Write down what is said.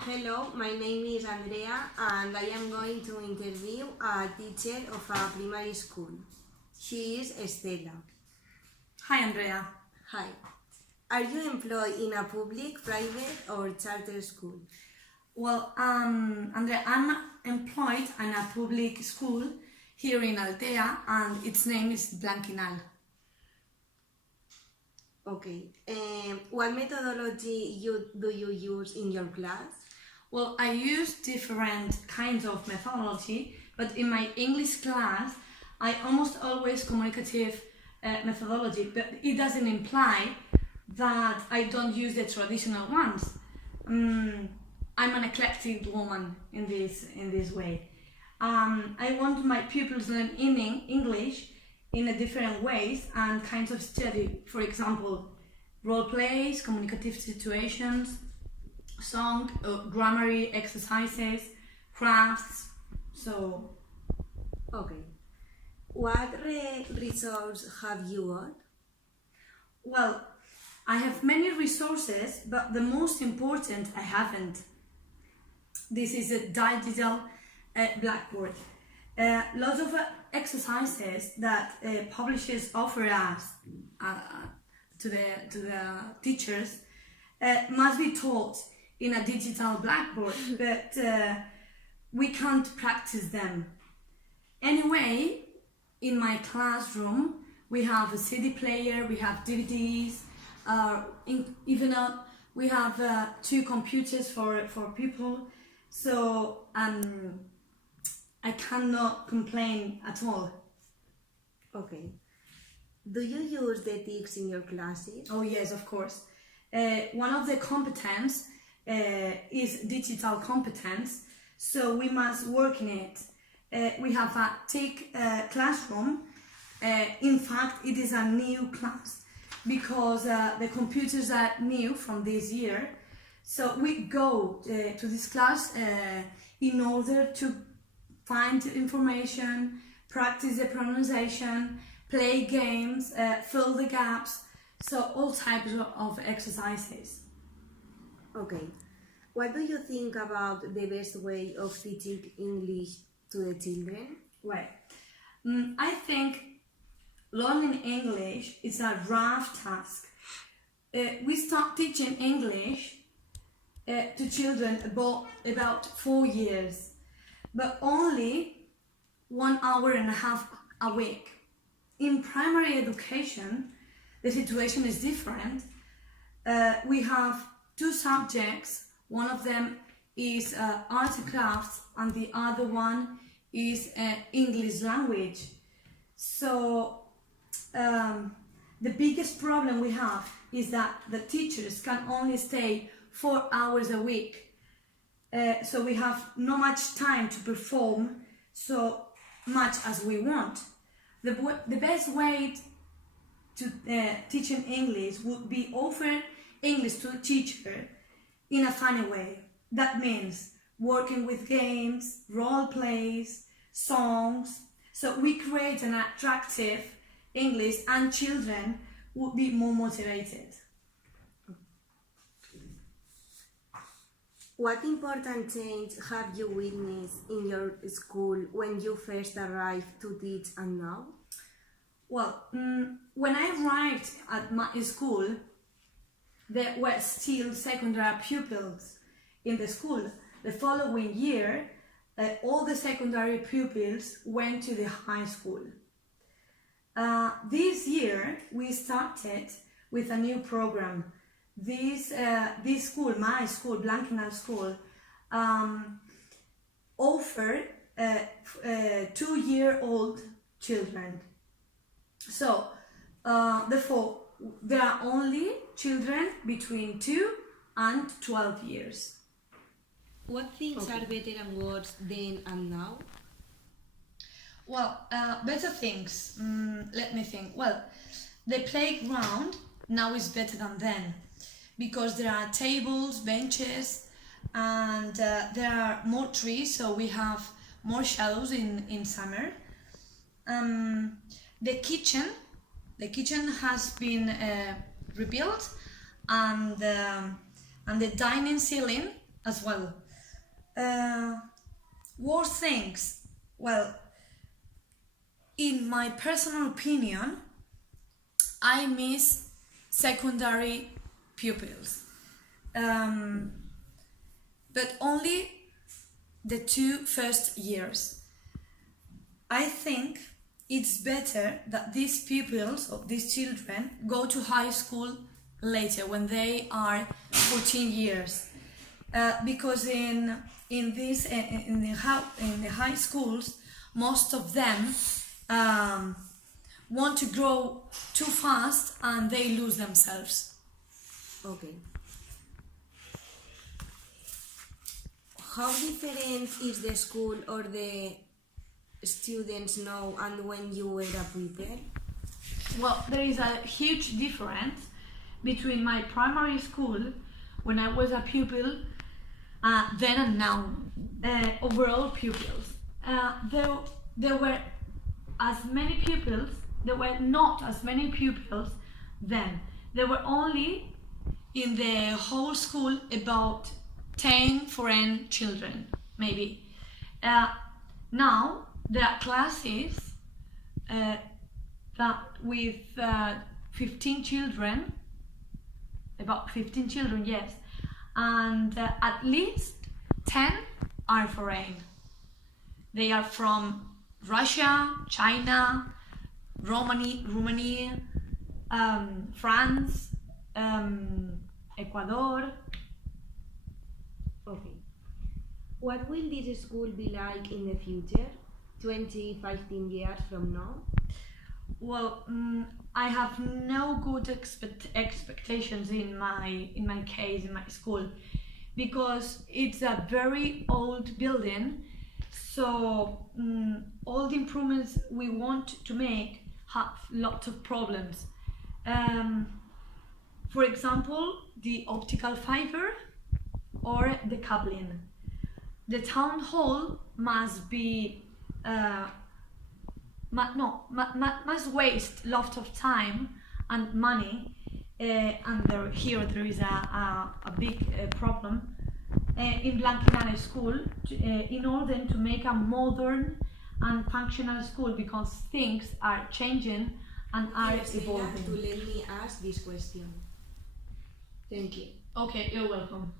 Hello, my name is Andrea and I am going to interview a teacher of a primary school. She is Estela. Hi, Andrea. Hi. Are you employed in a public, private or charter school? Well, Andrea, I'm employed in a public school here in Altea, and its name is Blanquinal. Okay. What methodology do you use in your class? Well, I use different kinds of methodology, but in my English class, I almost always communicative methodology, but it doesn't imply that I don't use the traditional ones. I'm an eclectic woman in this way. I want my pupils learn English in a different ways and kinds of study. For example, role plays, communicative situations, song, grammar exercises, crafts. So, Okay. What resource have you got? well, I have many resources, but the most important I haven't. This is a digital blackboard. Lots of exercises that publishers offer us to the teachers must be taught in a digital blackboard, but we can't practice them. Anyway, in my classroom, we have a CD player, we have DVDs, we have 2 computers for people, so I cannot complain at all. Okay. Do you use the TICs in your classes? Oh yes, of course. One of the competence is digital competence, so we must work in it. We have a TIC classroom. In fact, it is a new class because the computers are new from this year. So we go to this class in order to find information, practice the pronunciation, play games, fill the gaps, so all types of exercises. Okay. What do you think about the best way of teaching English to the children? Right. I think learning English is a rough task. We start teaching English to children about 4 years, but only 1 hour and a half a week. In primary education, the situation is different. We have 2 subjects. One of them is art and crafts, and the other one is English language. So the biggest problem we have is that the teachers can only stay 4 hours a week. So we have not much time to perform so much as we want. The best way to teach in English would be offer English to a teacher in a funny way. That means working with games, role plays, songs. So we create an attractive English and children would be more motivated. What important change have you witnessed in your school when you first arrived to teach and now? Well, when I arrived at my school, there were still secondary pupils in the school. The following year, all the secondary pupils went to the high school. This year, we started with a new program. This school, my school, Blanquinal School, offered 2-year-old children. So, therefore, there are only children between 2 and 12 years. What things are better and worse then and now? Well, better things. Let me think. Well, the playground now is better than then because there are tables, benches, and there are more trees, so we have more shadows in summer. The kitchen has been rebuilt, and the dining ceiling as well. Worst things, well, in my personal opinion, I miss secondary pupils, but only the 2 first years. I think it's better that these pupils, or these children, go to high school later when they are 14 years, because in the high schools, most of them want to grow too fast and they lose themselves. Okay. How different is the school or the students now and when you were a pupil? Well, there is a huge difference between my primary school when I was a pupil then and now. Overall pupils. There were as many pupils, there were not as many pupils then. There were only in the whole school about 10 foreign children, maybe. Now there are classes that with 15 children, about 15 children, yes, and at least 10 are foreign. They are from Russia, China, Romania, France, Ecuador. Okay. What will this school be like in the future, 20, 15 years from now? Well, I have no good expectations in my case, in my school, because it's a very old building, so all the improvements we want to make have lots of problems. For example, the optical fiber or the cabling. The town hall must be must waste lots of time and money, and here there is a big problem in Blanquinare school in order to make a modern and functional school, because things are changing and are evolving. To let me ask this question. Thank you. Okay, you're welcome.